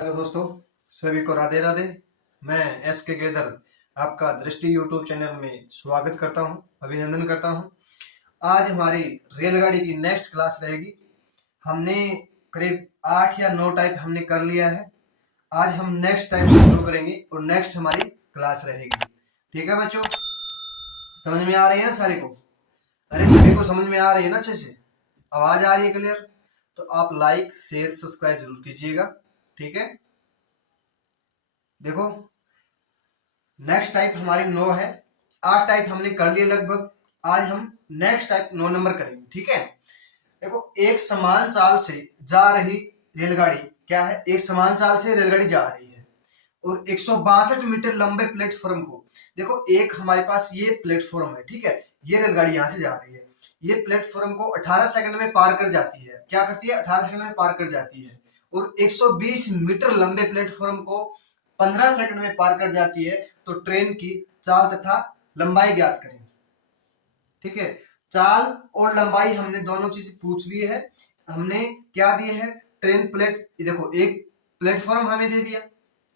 Hello दोस्तों, सभी को राधे राधे। मैं एस के गेदर आपका दृष्टि यूट्यूब चैनल में स्वागत करता हूं, अभिनंदन करता हूं। आज हमारी रेलगाड़ी की नेक्स्ट क्लास रहेगी। हमने करीब 8 या 9 टाइप हमने कर लिया है। आज हम नेक्स्ट टाइप से शुरू करेंगे और नेक्स्ट हमारी क्लास रहेगी। ठीक है बच्चों, समझ में आ रही है ना सारे को? अरे सभी को समझ में आ रही है ना? अच्छे से आवाज आ रही है क्लियर? तो आप लाइक शेयर सब्सक्राइब जरूर कीजिएगा। ठीक है, देखो नेक्स्ट टाइप हमारी 9 है। 8 टाइप हमने कर लिए लगभग। आज हम नेक्स्ट टाइप 9 नंबर करेंगे। ठीक है, देखो एक समान चाल से जा रही रेलगाड़ी क्या है, एक समान चाल से रेलगाड़ी जा रही है और 162 मीटर लंबे प्लेटफॉर्म को, देखो एक हमारे पास ये प्लेटफॉर्म है। ठीक है, ये रेलगाड़ी यहां से जा रही है। ये प्लेटफॉर्म को 18 सेकंड में पार कर जाती है। क्या करती है? 18 सेकंड में पार कर जाती है। और 120 मीटर लंबे प्लेटफॉर्म को 15 सेकंड में पार कर जाती है। तो ट्रेन की चाल तथा लंबाई ज्ञात करें। ठीक है, चाल और लंबाई हमने दोनों चीज पूछ ली है। हमने क्या दिए है? ट्रेन प्लेट, देखो एक प्लेटफॉर्म हमें दे दिया।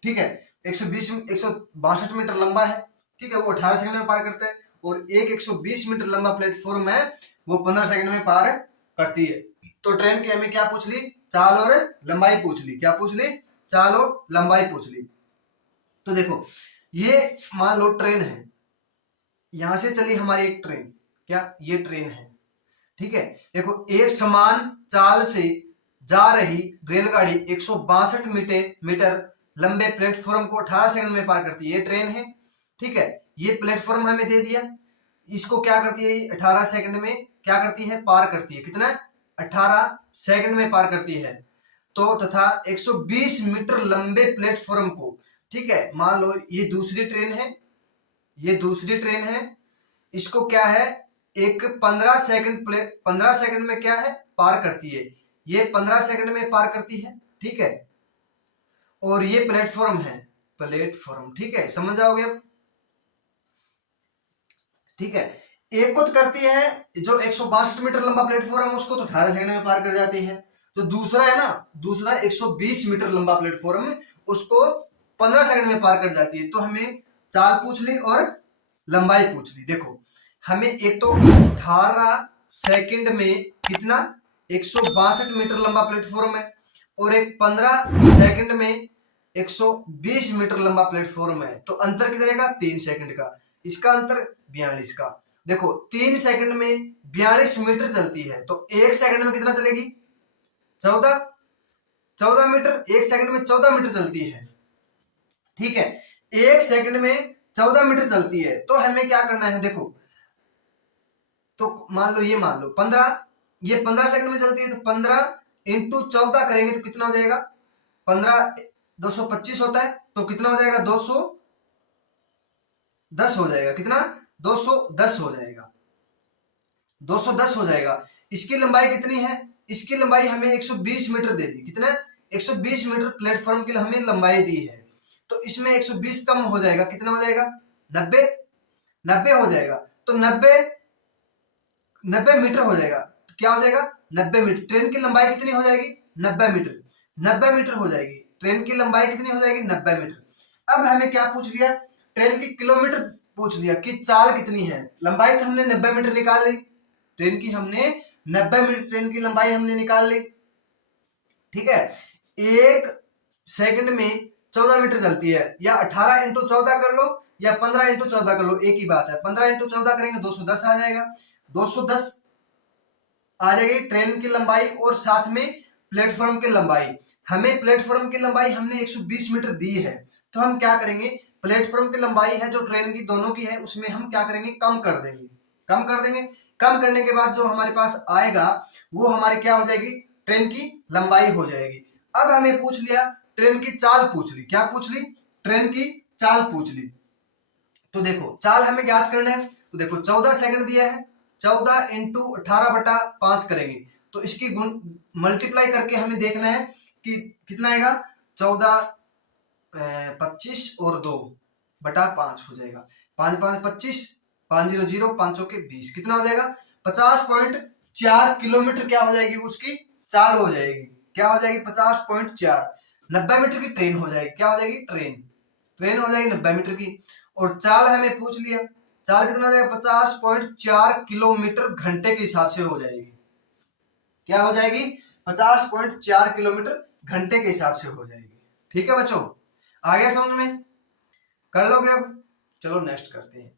ठीक है, 162 मीटर लंबा है। ठीक है, वो 18 सेकंड में पार करता है। और एक 120 मीटर लंबा प्लेटफॉर्म है, वो 15 सेकंड में पार करती है। तो ट्रेन की हमें क्या पूछ ली? चाल और लंबाई पूछ ली। क्या पूछ ली? चाल और लंबाई पूछ ली। तो देखो ये मान लो ट्रेन है, यहां से चली हमारी एक ट्रेन। क्या ये ट्रेन है? ठीक है, देखो एक समान चाल से जा रही रेलगाड़ी 162 मीटर लंबे प्लेटफॉर्म को 18 सेकंड में पार करती है। ये ट्रेन है। ठीक है, ये प्लेटफॉर्म हमें दे दिया। इसको क्या करती है? 18 सेकंड में क्या करती है? पार करती है। कितना? 18 सेकंड में पार करती है। तो तथा 120 मीटर लंबे प्लेटफॉर्म को, ठीक है, मान लो ये दूसरी ट्रेन है, ये दूसरी ट्रेन है। इसको क्या है? एक 15 सेकंड में क्या है? पार करती है। ये 15 सेकंड में पार करती है। ठीक है, और ये प्लेटफॉर्म है, प्लेटफॉर्म। ठीक है, समझ जाओगे अब? ठीक है, एक को तो करती है, जो 162 मीटर लंबा प्लेटफॉर्म है उसको तो 18 सेकंड में पार कर जाती है। जो दूसरा है ना, दूसरा 120 मीटर लंबा प्लेटफॉर्म, उसको 15 सेकंड में पार कर जाती है। तो हमें चाल पूछ ली और लंबाई पूछ ली। देखो हमें एक तो 18 सेकंड में कितना, 162 मीटर लंबा प्लेटफॉर्म है, और एक 15 सेकंड में 120 मीटर लंबा प्लेटफॉर्म है। तो अंतर कितने का? 3 सेकंड का। इसका अंतर 42 का। देखो 3 सेकंड में 42 मीटर चलती है, तो 1 सेकंड में कितना चलेगी? 14 मीटर। 1 सेकंड में 14 मीटर चलती है। ठीक है, 1 सेकंड में 14 मीटर चलती है। तो हमें क्या करना है? देखो तो मान लो, ये मान लो 15, ये 15 सेकंड में चलती है। तो 15 इंटू 14 करेंगे तो कितना हो जाएगा? 15 225 होता है, तो कितना हो जाएगा? 210 हो जाएगा। कितना? 210 हो जाएगा। 210 हो जाएगा। इसकी लंबाई कितनी है? इसकी लंबाई हमें 120 मीटर दे दी। कितना? 120 मीटर प्लेटफॉर्म की हमें लंबाई दी है। तो इसमें 120 कम हो जाएगा। कितना हो जाएगा? 90। 90 हो जाएगा। तो 90 मीटर हो जाएगा। तो क्या हो जाएगा? 90 मीटर। ट्रेन की लंबाई कितनी हो जाएगी? 90 मीटर। 90 मीटर हो जाएगी। ट्रेन की लंबाई कितनी हो जाएगी? 90 मीटर। अब हमें क्या पूछ लिया? ट्रेन की किलोमीटर पूछ लिया कि चाल कितनी है। लंबाई तो हमने 90 मीटर निकाल ली। ट्रेन की हमने 90 मीटर ट्रेन की लंबाई हमने निकाल ली। ठीक है, एक सेकंड में 14 मीटर चलती है। या 18 इंटू 14 कर लो या 15 इंटू 14 कर लो, एक ही बात है। 15 इंटू 14 करेंगे 210 आ जाएगा। 210 आ जाएगी ट्रेन की लंबाई और साथ में प्लेटफॉर्म की लंबाई। हमें प्लेटफॉर्म की लंबाई हमने 120 मीटर दी है। तो हम क्या करेंगे? प्लेटफॉर्म की लंबाई है जो ट्रेन की दोनों की है, उसमें हम क्या करेंगे? कम कर देंगे। कम कर देंगे। कम करने के बाद जो हमारे पास आएगा वो हमारी क्या हो जाएगी? ट्रेन की लंबाई हो जाएगी। अब हमें पूछ लिया, ट्रेन की चाल पूछ ली। क्या पूछ ली? ट्रेन की चाल पूछ ली। तो देखो चाल हमें ज्ञात करना है। तो देखो 14 सेकंड दिया है, 14 इंटू 18/5 करेंगे तो इसकी गुण मल्टीप्लाई करके हमें देखना है कि कितना आएगा। 14 25 और 2/5 हो जाएगा। 5 5 25, 5 0 0, 5 चौके 20, कितना हो जाएगा? 50.4 किलोमीटर क्या हो जाएगी? उसकी चाल हो जाएगी। क्या हो जाएगी? 50.4। 90 मीटर की ट्रेन हो जाएगी, क्या हो जाएगी, ट्रेन हो जाएगी 90 मीटर की। और चाल हमें पूछ लिया, चाल कितना हो जाएगा, 50.4 किलोमीटर घंटे के हिसाब से हो जाएगी, क्या हो जाएगी, 50.4 किलोमीटर घंटे के हिसाब से हो जाएगी। ठीक है बच्चों, आ गया समझ में, कर लोगे अब। चलो नेक्स्ट करते हैं।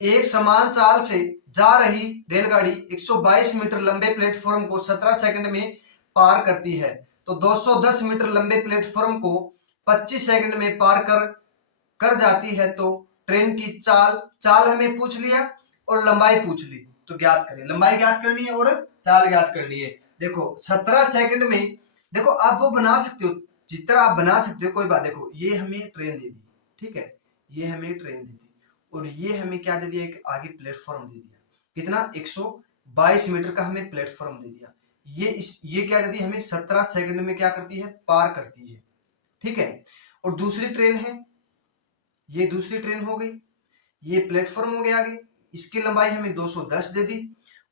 एक समान चाल से जा रही रेलगाड़ी 122 मीटर लंबे प्लेटफॉर्म को 17 सेकंड में पार करती है, तो 210 मीटर लंबे प्लेटफॉर्म को 25 सेकंड में पार कर जाती है, तो ट्रेन की चाल हमें पूछ लिया और लंबाई पूछ ली, तो ज्ञात करें, लंबाई ज्ञात करनी है और चाल ज्ञात करनी है। देखो 17 सेकंड में, देखो आप वो बना सकते हो जितना आप बना सकते हो, कोई बात, देखो ये हमें ट्रेन दे दी, ठीक है, ये हमें ट्रेन दे दी और ये हमें क्या दे दिया, एक आगे प्लेटफॉर्म दे दिया, कितना 122 मीटर का हमें प्लेटफॉर्म दे दिया। ये क्या दे दी हमें, 17 सेकंड में क्या करती है, पार करती है, ठीक है। और दूसरी ट्रेन है, ये दूसरी ट्रेन हो गई, ये प्लेटफॉर्म हो गया आगे, इसकी लंबाई हमें 210 दे दी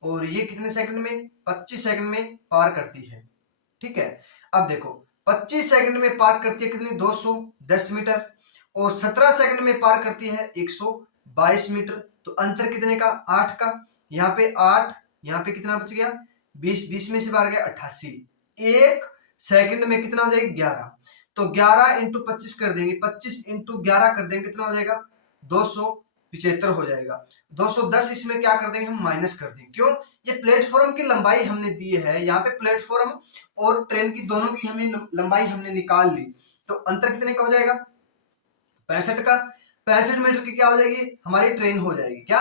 और ये कितने सेकंड में, 25 सेकंड में पार करती है, ठीक है। अब देखो 25 सेकंड में पार करती है कितनी, 210 मीटर, और 17 सेकंड में पार करती है 122 मीटर, तो अंतर कितने का, 8 का, यहाँ पे 8, यहाँ पे कितना बच गया, 20 में से बाहर गया 88, एक सेकंड में कितना हो जाएगा, 11, तो 11 इंटू 25 कर देंगे, 25 इंटू 11 कर देंगे, कितना हो जाएगा, 275 हो जाएगा। 210 इसमें क्या कर देंगे हम, माइनस कर देंगे, क्यों, ये प्लेटफॉर्म की लंबाई हमने दी है, यहाँ पे प्लेटफॉर्म और ट्रेन की दोनों की हमें लंबाई हमने निकाल ली, तो अंतर कितने का हो जाएगा, 65 का। 65 मीटर की क्या हो जाएगी, हमारी ट्रेन हो जाएगी, क्या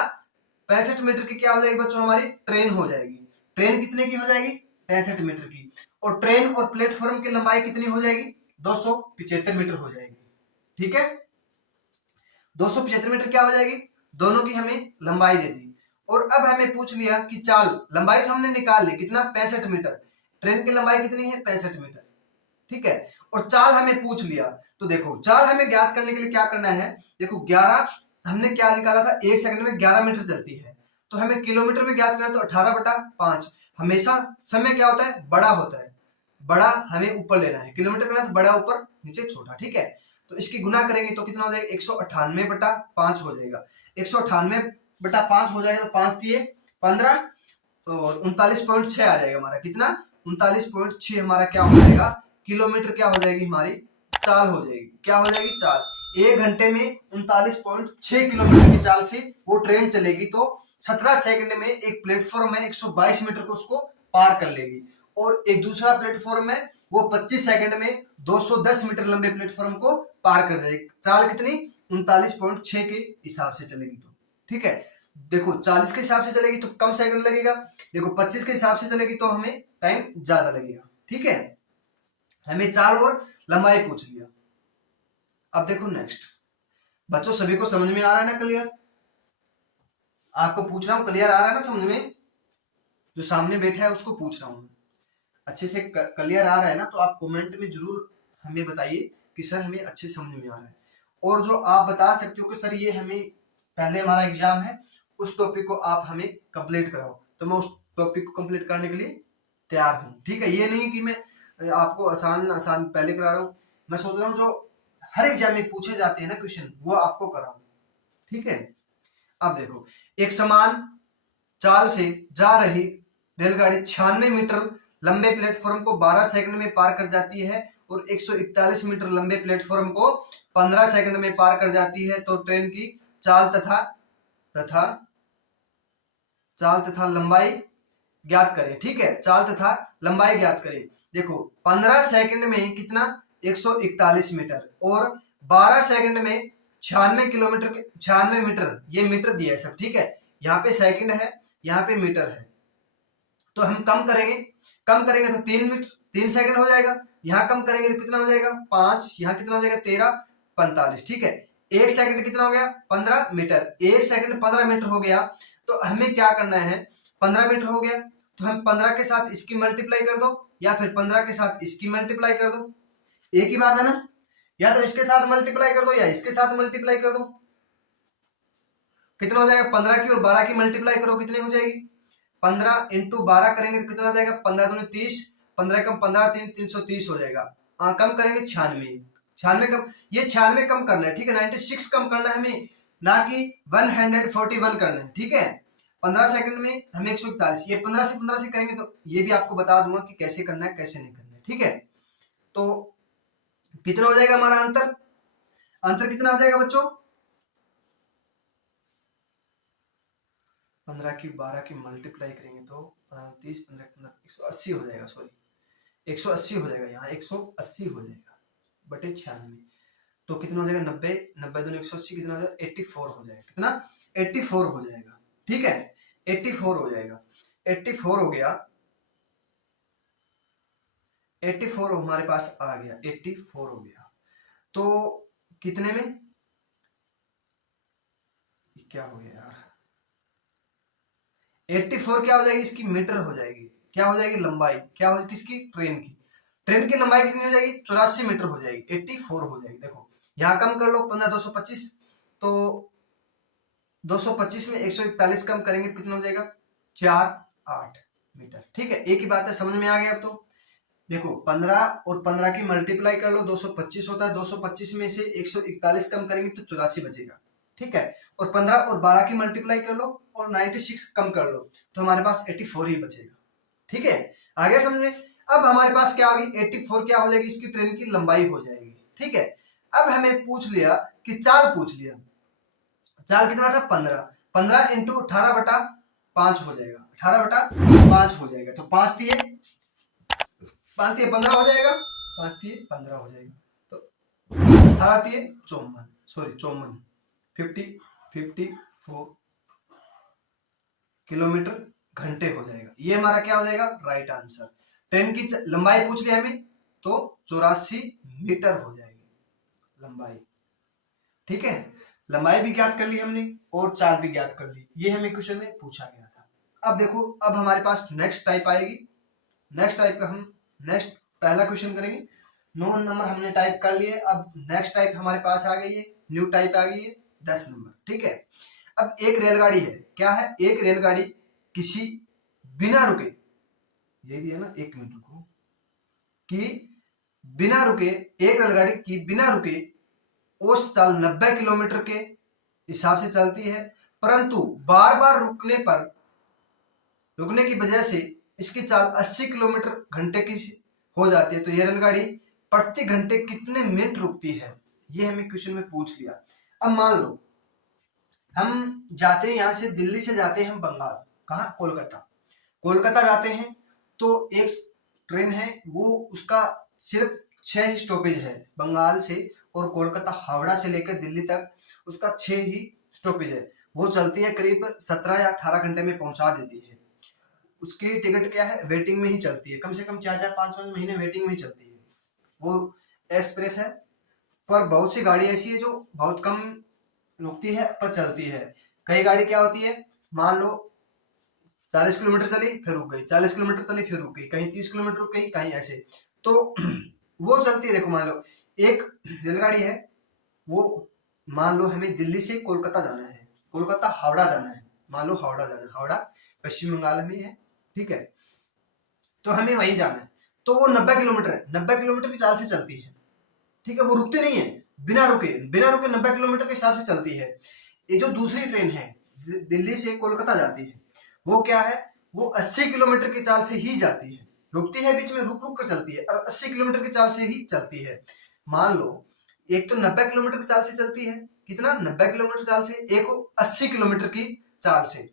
65 मीटर की क्या हो जाएगी बच्चों, हमारी ट्रेन हो जाएगी। ट्रेन कितने की हो जाएगी, 65 मीटर की, और ट्रेन और प्लेटफॉर्म की लंबाई कितनी हो जाएगी, 275 मीटर हो जाएगी, ठीक है। 275 मीटर क्या हो जाएगी, दोनों की हमें लंबाई दे दी, और अब हमें पूछ लिया कि चाल, लंबाई तो हमने निकाल ली, कितना 65 मीटर, ट्रेन की लंबाई कितनी है, 65 मीटर, ठीक है, और चाल हमें पूछ लिया, तो देखो चाल हमें ज्ञात करने के लिए क्या करना है, देखो 11 हमने क्या निकाला था, एक सेकंड में 11 मीटर चलती है, तो हमें किलोमीटर में ज्ञात करना है, तो 18/5, हमेशा समय क्या होता है, बड़ा होता है, बड़ा हमें ऊपर लेना है, किलोमीटर करना है तो बड़ा ऊपर नीचे छोटा, ठीक है। तो इसकी गुना करेंगे तो कितना हो जाएगा, 198/5 हो जाएगा, 198/5 हो जाएगा, तो 5 दिए 15 और 39.6 आ जाएगा हमारा, कितना 39.6 हमारा क्या हो जाएगा, किलोमीटर क्या हो जाएगी, हमारी चाल हो जाएगी, क्या हो जाएगी, चाल। एक घंटे में 39.6 किलोमीटर की चाल से वो ट्रेन चलेगी, तो 17 सेकंड में एक प्लेटफॉर्म है 122 मीटर को उसको पार कर लेगी, और एक दूसरा प्लेटफॉर्म है वो 25 सेकंड में 210 मीटर लंबे प्लेटफॉर्म को पार कर जाएगी, चाल कितनी 39.6 के हिसाब से चलेगी, तो ठीक है। देखो 40 के हिसाब से चलेगी तो कम सेकंड लगेगा, देखो 25 के हिसाब से चलेगी तो हमें टाइम ज्यादा लगेगा, ठीक है। हमें चाल और लंबाई पूछ लिया। अब देखो नेक्स्ट, बच्चों सभी को समझ में आ रहा है ना, क्लियर, आपको पूछ रहा हूं, क्लियर आ रहा है ना समझ में, जो सामने बैठा है उसको पूछ रहा हूं, अच्छे से क्लियर आ रहा है ना, तो आप कमेंट में जरूर हमें बताइए कि सर हमें अच्छे समझ में आ रहा है, और जो आप बता सकते हो कि सर ये हमें पहले हमारा एग्जाम है, उस टॉपिक को आप हमें कंप्लीट कराओ, तो मैं उस टॉपिक को कंप्लीट करने के लिए तैयार हूँ, ठीक है। ये नहीं कि मैं आपको आसान आसान पहले करा रहा हूँ, मैं सोच रहा हूँ जो हर एग्जाम में पूछे जाते हैं ना क्वेश्चन, वो आपको कराऊं, ठीक है। अब देखो एक समान चाल से जा रही रेलगाड़ी 96 मीटर लंबे प्लेटफॉर्म को 12 सेकंड में पार कर जाती है, और 141 मीटर लंबे प्लेटफॉर्म को 15 सेकंड में पार कर जाती है, तो ट्रेन की चाल तथा लंबाई ज्ञात करें, ठीक है, चाल तथा लंबाई ज्ञात करें। देखो 15 सेकंड में कितना 141 मीटर, और 12 सेकंड में 96 किलोमीटर के 96 मीटर, ये मीटर दिया है सब, ठीक है, यहाँ पे सेकंड है, यहाँ पे मीटर है, तो हम कम करेंगे तो 3 सेकंड हो जाएगा, यहाँ कम करेंगे तो कितना हो जाएगा 5, यहाँ कितना हो जाएगा 13, 45, ठीक है। एक सेकंड कितना हो गया 15 मीटर, एक सेकंड 15 मीटर हो गया, तो हमें क्या करना है, 15 मीटर हो गया तो हम 15 के साथ इसकी मल्टीप्लाई कर दो, या फिर 15 के साथ इसकी मल्टीप्लाई कर दो, एक ही बात है ना, या तो इसके साथ मल्टीप्लाई कर दो या इसके साथ मल्टीप्लाई कर दो, कितना हो जाएगा 15 की और 12 की मल्टीप्लाई करो, कितनी हो जाएगी 15 इंटू 12 करेंगे तो कितना हो जाएगा 15 दूनी 30, 15 कम 15 3 330 हो जाएगा, कम करेंगे 96, 96 कम, ये 96 कम करना है, ठीक है, 96 कम करना है हमें, ना कि 141 करना है, ठीक है। 15 सेकंड में हमें 141, ये 15 से करेंगे तो ये भी आपको बता दूंगा कि कैसे करना है कैसे नहीं करना है, ठीक है। तो कितना हो जाएगा हमारा अंतर, अंतर कितना हो जाएगा बच्चों, 15 की 12 की मल्टीप्लाई करेंगे तो 30 15 15 180 हो जाएगा, सॉरी 180 हो जाएगा, यहाँ 180 हो जाएगा बटे 96, तो कितना हो जाएगा 90, 90 दूनी 180 कितना हो जाएगा 84 हो जाएगा, कितना 84 हो जाएगा, ठीक है, 84 हो जाएगा, 84 हो गया, 84 हमारे पास आ गया, 84 हो गया, तो कितने में क्या हो गया यार, 84 क्या हो जाएगी, इसकी मीटर हो जाएगी, क्या हो जाएगी लंबाई, क्या हो किसकी, ट्रेन की, ट्रेन की लंबाई कितनी हो जाएगी 84 मीटर हो जाएगी, 84 हो जाएगी। देखो यहाँ कम कर लो 15 225, तो 225 में 141 कम करेंगे तो कितना हो जाएगा 48 मीटर, ठीक है, एक ही बात है, समझ में आ गया। अब तो देखो 15 और 15 की मल्टीप्लाई कर लो 225 होता है, 225 में से 141 कम करेंगे तो 84 बचेगा, ठीक है, और 15 और 12 की मल्टीप्लाई कर लो और 96 कम कर लो तो हमारे पास 84 ही बचेगा, ठीक है, आगे समझे। अब हमारे पास क्या होगी 84 क्या हो जाएगी, इसकी ट्रेन की लंबाई हो जाएगी, ठीक है। अब हमें पूछ लिया कि चाल पूछ लिया, चाल कितना था 15, 15 इंटू 18/5 हो जाएगा, 18/5 हो जाएगा, तो 5 दिए 15 हो जाएगा, 5 दिए 15 हो जाएगा, तो 18 दिए 54, सॉरी 54 54 किलोमीटर घंटे हो जाएगा, ये हमारा क्या हो जाएगा राइट आंसर। ट्रेन की लंबाई पूछ लिया हमें तो 84 मीटर हो जाएगी लंबाई, ठीक है, लंबाई भी ज्ञात कर ली हमने और चाल भी ज्ञात कर ली, ये हमें क्वेश्चन में पूछा गया था। अब देखो अब हमारे पास नेक्स्ट टाइप आएगी, नेक्स्ट टाइप का हम नेक्स्ट पहला क्वेश्चन करेंगे, 9 नंबर हमने टाइप कर लिए, अब नेक्स्ट टाइप हमारे पास आ गई है, न्यू टाइप आ गई है 10 नंबर, ठीक है। अब एक रेलगाड़ी है, क्या है, एक रेलगाड़ी किसी बिना रुके, ये दिया ना, एक मिनट रुको, कि बिना रुके, एक रेलगाड़ी की बिना रुके औसत चाल 90 किलोमीटर के हिसाब से चलती है, परंतु बार बार रुकने की वजह से इसकी चाल 80 किलोमीटर घंटे की हो जाती है, तो यह रेलगाड़ी प्रति घंटे कितने मिनट रुकती है, ये हमें क्वेश्चन में पूछ लिया। अब मान लो हम जाते हैं, यहां से दिल्ली से जाते हैं हम बंगाल, कहा कोलकाता, कोलकाता जाते हैं तो एक ट्रेन है वो उसका सिर्फ 6 ही स्टॉपेज है बंगाल से, और कोलकाता हावड़ा से लेकर दिल्ली तक उसका 6 ही स्टॉपेज है, वो चलती है करीब 17 या 18 घंटे में पहुंचा देती है, उसकी टिकट क्या है वेटिंग में ही चलती है, कम से कम 4 5 महीने वेटिंग में ही चलती है, वो एक्सप्रेस है। पर बहुत सी गाड़ी ऐसी है जो बहुत कम रुकती है पर चलती है, कई गाड़ी क्या होती है, मान लो 40 किलोमीटर चली फिर रुक गई, 40 किलोमीटर चली फिर रुक गई, कहीं 30 किलोमीटर रुक गई, कहीं ऐसे, तो वो चलती है। देखो मान लो एक रेलगाड़ी है, वो मान लो हमें दिल्ली से कोलकाता जाना है, कोलकाता हावड़ा जाना है, मान लो हावड़ा जाना है, हावड़ा पश्चिम बंगाल में है, ठीक है, तो हमें वहीं जाना है, तो वो 90 किलोमीटर है, 90 किलोमीटर की चाल से चलती है, ठीक है, वो रुकती नहीं है, बिना रुके 90 किलोमीटर के हिसाब से चलती है। ये जो दूसरी ट्रेन है दिल्ली से कोलकाता जाती है, वो क्या है, वो 80 किलोमीटर की चाल से ही जाती है, रुकती है बीच में, रुक रुक कर चलती है, और 80 किलोमीटर की चाल से ही चलती है। मान लो एक तो 90 किलोमीटर की चाल से चलती है, कितना 90 किलोमीटर चाल से, एक 80 किलोमीटर की चाल से।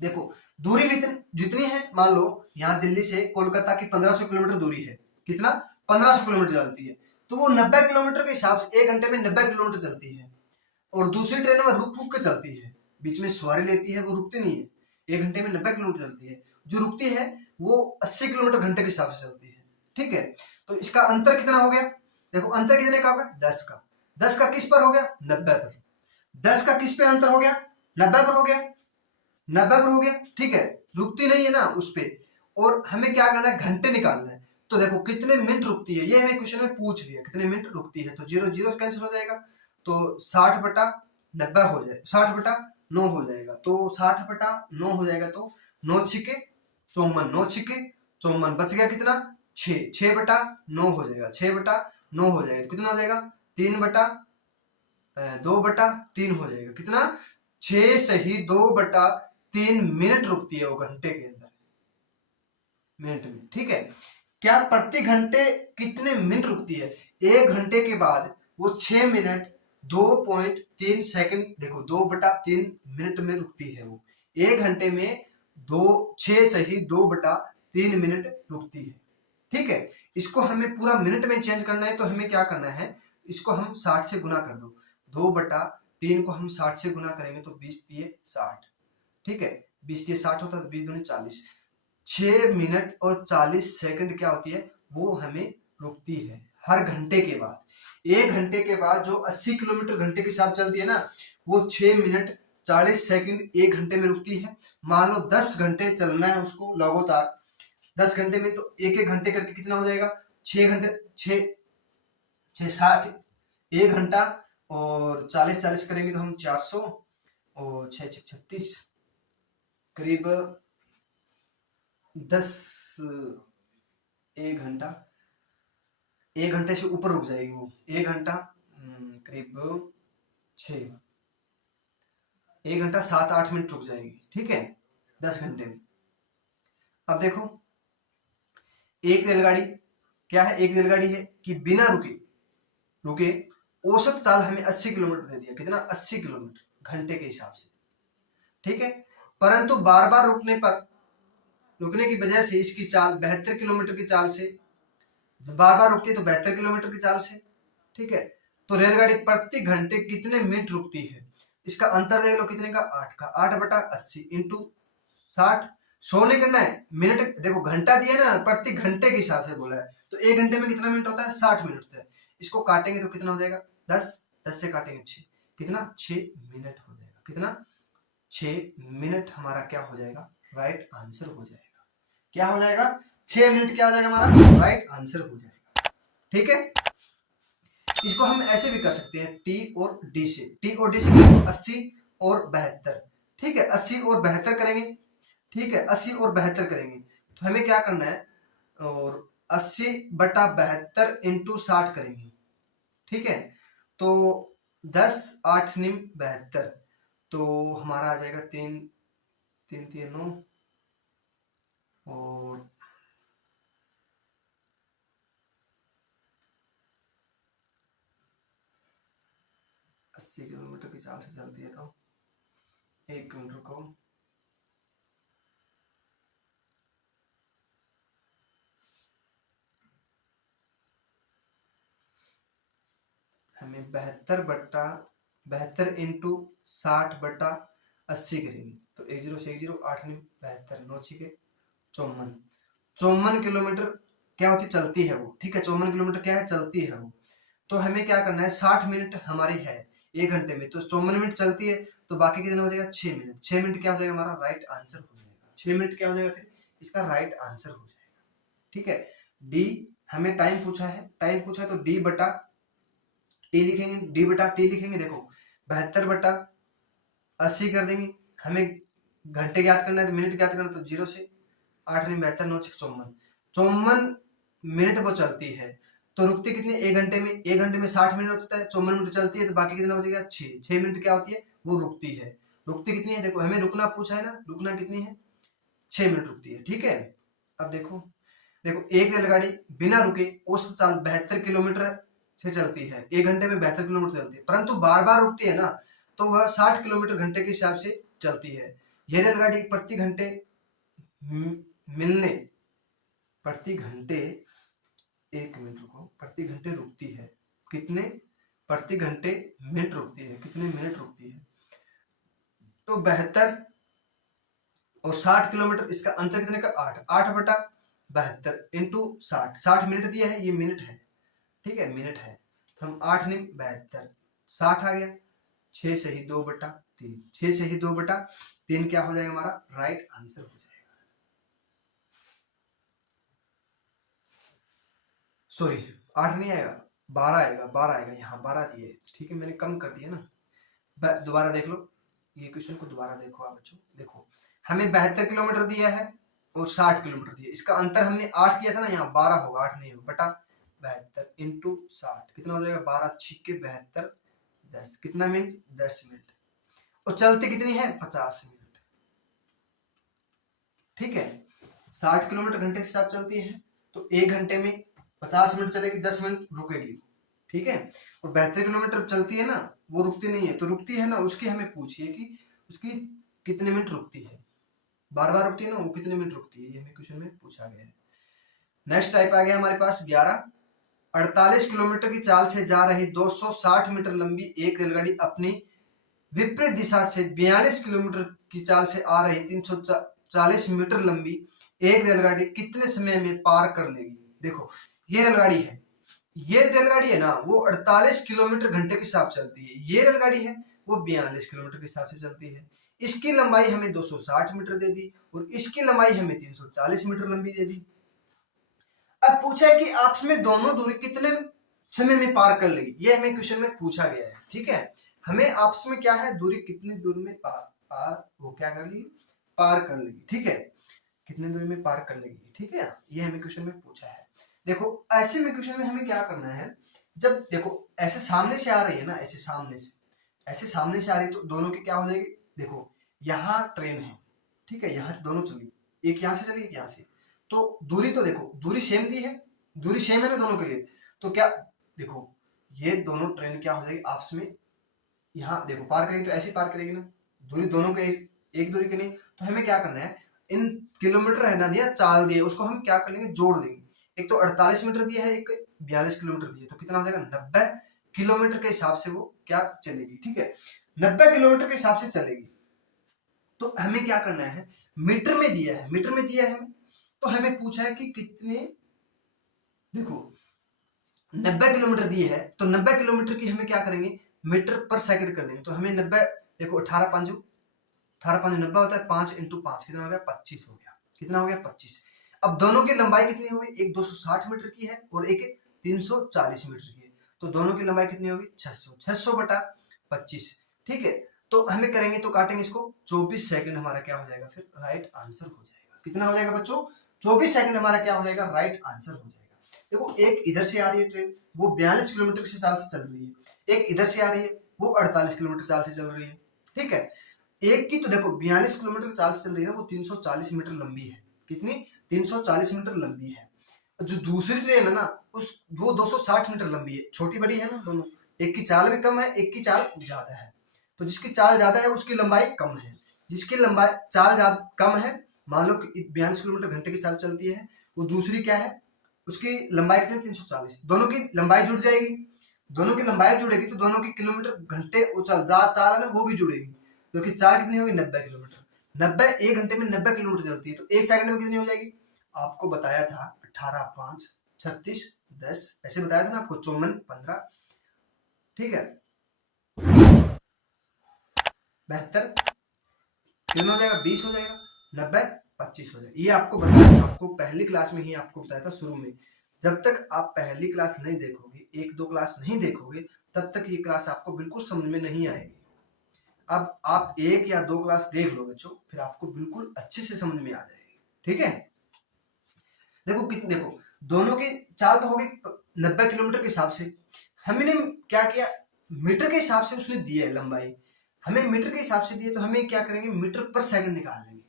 देखो दूरी जितनी है, मान लो यहाँ दिल्ली से कोलकाता की 1500 किलोमीटर दूरी है, कितना 1500 किलोमीटर चलती है, तो वो 90 किलोमीटर के हिसाब से 1 घंटे में 90 किलोमीटर चलती है, और दूसरी ट्रेन में रुक रुक के चलती है, बीच में सवारी लेती है, वो रुकती नहीं है, 1 घंटे में 90 किलोमीटर चलती है, जो रुकती है वो 80 किलोमीटर घंटे के हिसाब से चलती है, ठीक है। तो इसका अंतर कितना हो गया, देखो अंतर कितने का होगा 10 का, 10 का किस पर हो गया 90 पर, 10 का किस पे अंतर हो गया 90 पर हो गया, 90 पर हो गया, ठीक है, रुकती नहीं है ना उस पे, और हमें क्या करना है घंटे निकालना है, तो देखो कितने मिनट रुकती है, ये हमें क्वेश्चन में पूछ लिया कितने मिनट रुकती है, तो 0 0 कैंसिल हो जाएगा, तो 60/90 हो जाए, 60/9 हो जाएगा, तो 60/9 हो जाएगा, तो 9 छिके 54, 9 छिके 54, बच गया कितना 6/9 हो जाएगा, 6/9 हो जाएगा। तो कितना हो जाएगा 2/3 हो जाएगा। कितना 6 सही 2/3 मिनट रुकती है वो घंटे के अंदर, मिनट में। ठीक है, क्या प्रति घंटे कितने मिनट रुकती है? 1 घंटे के बाद वो 6 मिनट 2.3 सेकंड, देखो 2/3 मिनट में रुकती है वो। 1 घंटे में 6 सही 2/3 मिनट रुकती है। ठीक है, इसको हमें पूरा मिनट में चेंज करना है, तो हमें क्या करना है, इसको हम 60 से गुना कर दो। 2/3 को हम 60 से गुना करेंगे तो 20×3=60। ठीक है, 20×3=60 होता है, तो 20×2=40। 6 मिनट और 40 सेकंड क्या होती है, वो हमें रुकती है हर घंटे के बाद। 1 घंटे के बाद जो 80 किलोमीटर घंटे के हिसाब चलती है ना, वो 6 मिनट 40 सेकंड 1 घंटे में रुकती है। मान लो 10 घंटे चलना है उसको लगातार, 10 घंटे में, तो एक एक घंटे करके कितना हो जाएगा, 6 घंटे, 6 1 घंटा, और 40 करेंगे तो हम 400, और 6×6=36, करीब 10, 1 घंटा, 1 घंटे से ऊपर रुक जाएगी वो। 1 घंटा करीब 1 घंटा 7-8 मिनट रुक जाएगी। ठीक है, 10 घंटे में। अब देखो, एक रेलगाड़ी क्या है, एक रेलगाड़ी है कि बिना रुके औसत चाल हमें 80 किलोमीटर दे दिया। कितना, 80 किलोमीटर घंटे के हिसाब से। ठीक है, परंतु बार बार रुकने की वजह से इसकी चाल 72 किलोमीटर की चाल से, बार बार रुकती है तो 72 किलोमीटर की चाल से। ठीक है, तो रेलगाड़ी प्रति घंटे कितने मिनट रुकती है, इसका अंतर देख लो, कितने का, 8 का। 8/80 इंटू 60, 100 नहीं करना है, मिनट, देखो घंटा दिया ना, प्रति घंटे के हिसाब से बोला है, तो 1 घंटे में कितना मिनट होता है, 60 मिनट होता है। इसको काटेंगे तो कितना हो जाएगा, 10 से काटेंगे 6, कितना, 6 मिनट हो जाएगा। कितना, 6 मिनट हमारा क्या हो जाएगा, राइट आंसर हो जाएगा। क्या हो जाएगा, 6 मिनट क्या हो जाएगा हमारा, राइट आंसर हो जाएगा। ठीक है, इसको हम ऐसे भी कर सकते हैं, टी और डी से। टी और डी से 80 और 72। ठीक है, 80 और 72 करेंगे। ठीक है, 80 और 72 करेंगे तो हमें क्या करना है, और 80/72 इंटू 60 करेंगे। ठीक है, तो 10×8=72, तो हमारा आ जाएगा 3×3=9, और 80 किलोमीटर की चाल से चलती है, तो 1 मिनट रुको, हमें 72/72 इंटू 60/80 करेंगे, तो 1 0 से 1 0, 8×9=72, 9×6=54, 54 किलोमीटर क्या होती, चलती है वो। ठीक है, 54 किलोमीटर क्या है, चलती है वो। तो हमें क्या करना है, 60 मिनट हमारी है 1 घंटे में, तो 54 मिनट चलती है, तो बाकी कितना हो जाएगा, 6 मिनट। 6 मिनट क्या हो जाएगा हमारा, राइट आंसर हो जाएगा। 6 मिनट क्या हो जाएगा, फिर इसका राइट आंसर हो जाएगा। ठीक है, डी, हमें टाइम पूछा है तो D/T लिखेंगे, D/T लिखेंगे। देखो 72/80 कर देंगे, हमें घंटे ज्ञात करना है तो मिनट ज्ञात करना है, तो 0 से 8×9=72, 9×6=54, 54 मिनट वो चलती है। तो रुकती कितनी, 1 घंटे में, 1 घंटे में 60 मिनट होता है, 54 मिनट चलती है, तो बाकी कितना बचेगा, 6 मिनट क्या होती है, वो रुकती है। रुकती कितनी है, देखो हमें रुकना पूछा है ना, रुकना कितनी है, 6 मिनट रुकती है। ठीक है, अब देखो एक रेलगाड़ी बिना रुके औसत चाल 72 किलोमीटर से चलती है, 1 घंटे में 72 किलोमीटर चलती है, परंतु बार बार रुकती है ना, तो वह 60 किलोमीटर घंटे के हिसाब से चलती है। यह रेलगाड़ी प्रति घंटे प्रति घंटे, 1 मिनट रुको, प्रति घंटे रुकती है कितने, प्रति घंटे मिनट रुकती है, कितने मिनट रुकती है, तो 72 और 60 किलोमीटर, इसका अंतर कितने का, 8, 8/72 इंटू 60, 60 मिनट दिया है, ये मिनट है। ठीक है, मिनट है, तो हम 8×9=72, 60 आ गया, 6 सही 2/3, 6 सही 2/3 क्या हो जाएगा हमारा, राइट आंसर हो जाएगा। सॉरी, 8 नहीं आएगा, 12 आएगा, 12 आएगा, यहाँ 12 दिए। ठीक है, मैंने कम कर दिया ना, दोबारा देख लो, ये क्वेश्चन को दोबारा देखो आप बच्चों। देखो हमें 72 किलोमीटर दिया है, और 60 किलोमीटर दिया। इसका अंतर हमने 8 किया था ना, यहाँ 12 होगा, 8 नहीं होगा, बटा 72 इंटू 60 कितना हो जाएगा, 12 छिक्के 72, 10 कितना मिनट, 10 मिनट। और चलती कितनी है, 50 मिनट। ठीक है, 60 किलोमीटर घंटे के हिसाब चलती है, तो 1 घंटे में 50 मिनट चलेगी, 10 मिनट रुकेगी। ठीक है, और 72 किलोमीटर चलती है ना, वो रुकती नहीं है, तो रुकती है ना उसकी हमें पूछिए कि उसकी कितने मिनट रुकती है, बार बार रुकती है ना, वो कितने मिनट रुकती है, ये हमें क्वेश्चन में पूछा गया है। नेक्स्ट टाइप आ गया हमारे पास 11, 48 किलोमीटर की चाल से जा रही 260 मीटर लंबी एक रेलगाड़ी अपनी विपरीत दिशा से 42 किलोमीटर की चाल से आ रही 340 मीटर लंबी एक रेलगाड़ी कितने समय में पार कर लेगी। देखो ये रेलगाड़ी है, ये रेलगाड़ी है ना, वो 48 किलोमीटर घंटे के हिसाब से चलती है, ये रेलगाड़ी है वो 42 किलोमीटर के हिसाब से चलती है। इसकी लंबाई हमें 260 मीटर दे दी और इसकी लंबाई हमें 340 मीटर लंबी दे दी। अब पूछा है कि आपस में दोनों दूरी कितने समय में पार कर लेगी, ये हमें क्वेश्चन में पूछा गया है। ठीक है, हमें आपस में क्या है, दूरी कितनी दूरी में पार वो क्या कर लेगी, पार कर लेगी। ठीक है, कितने दूरी में पार कर लेगी। ठीक है, ये हमें क्वेश्चन में पूछा है। देखो ऐसे में क्वेश्चन में हमें क्या करना है, जब देखो ऐसे सामने से आ रही है ना, ऐसे सामने से, ऐसे सामने से आ रही है, तो दोनों की क्या हो जाएगी, देखो यहाँ ट्रेन है, ठीक है, यहाँ दोनों चली, एक यहाँ से चली एक यहाँ से, तो दूरी तो देखो दूरी सेम दी है, दूरी सेम है ना दोनों के लिए, तो क्या देखो ये दोनों ट्रेन क्या हो जाएगी आपस में, यहाँ देखो पार करेगी तो ऐसे पार करेगी ना, दूरी दोनों के एक दूरी के नहीं, तो हमें क्या करना है, इन किलोमीटर है ना दिया, चाल दिए, उसको हम क्या कर लेंगे, जोड़ देंगे। एक तो 48 मीटर दिया है, एक 42 किलोमीटर दिया, तो कितना हो जाएगा, 90 किलोमीटर के हिसाब से वो क्या चलेगी। ठीक है, 90 किलोमीटर के हिसाब से चलेगी। तो हमें क्या करना है, मीटर में दिया है, मीटर में दिया है हमें, तो हमें पूछा है कि कितने, देखो 90 किलोमीटर दिए है, तो 90 किलोमीटर की हमें क्या करेंगे, मीटर पर सेकंड कर देंगे। तो हमें 90 देखो 18 5 90 होता है, 5 इंटू 5 कितना हो गया, 25 हो गया, कितना हो गया 25। अब दोनों की लंबाई कितनी होगी, एक 260 मीटर की है और एक 340 मीटर की है, तो दोनों की लंबाई कितनी होगी, 600 बटा 25। ठीक है, तो हमें करेंगे तो काटेंगे इसको, 24 सेकंड हमारा क्या हो जाएगा, फिर राइट आंसर हो जाएगा। कितना हो जाएगा बच्चों, 24 सेकंड हमारा क्या हो जाएगा, राइट आंसर हो जाएगा। देखो एक इधर से आ रही है ट्रेन, वो 42 किलोमीटर की चाल से चल रही है, एक इधर से आ रही है, वो 48 किलोमीटर चाल से चल रही है। ठीक है, एक की तो देखो 42 किलोमीटर चाल से चल रही है, वो 340 मीटर लंबी है, कितनी, 340 मीटर लंबी है। जो दूसरी ट्रेन है ना, उस वो 260 मीटर लंबी है, छोटी बड़ी है ना दोनों, एक की चाल भी कम है, एक की चाल ज्यादा है, तो जिसकी चाल ज्यादा है उसकी लंबाई कम है, जिसकी लंबाई चाल ज्यादा कम है, मान लो 42 किलोमीटर घंटे के साथ चलती है, वो दूसरी क्या है, उसकी लंबाई कितनी, 340, दोनों की लंबाई जुड़ जाएगी, दोनों की लंबाई जुड़ेगी तो दोनों की किलोमीटर घंटे वो चाल है ना वो भी जुड़ेगी, क्योंकि चाल कितनी होगी, 90 किलोमीटर, 90 एक घंटे में 90 किलोमीटर चलती है, तो एक सेकंड में कितनी हो जाएगी, आपको बताया था 18 5 36 10, ऐसे बताया था ना आपको, 54 15, ठीक है 72 कितना हो जाएगा, 20 हो जाएगा, 90 25 हो जाएगा। ये आपको बताया, आपको पहली क्लास में ही आपको बताया था शुरू में, जब तक आप पहली क्लास नहीं देखोगे, 1 2 क्लास नहीं देखोगे, तब तक ये क्लास आपको बिल्कुल समझ में नहीं आएगी। अब आप 1 या 2 क्लास देख लो बच्चों, फिर आपको बिल्कुल अच्छे से समझ में आ जाएगी। ठीक है, देखो कितने, देखो दोनों की चाल तो होगी 90 किलोमीटर के हिसाब से, हमने क्या किया, मीटर के हिसाब से उसने दी है लंबाई, हमें मीटर के हिसाब से दिए, तो हमें क्या करेंगे, मीटर पर सेकंड निकाल लेंगे।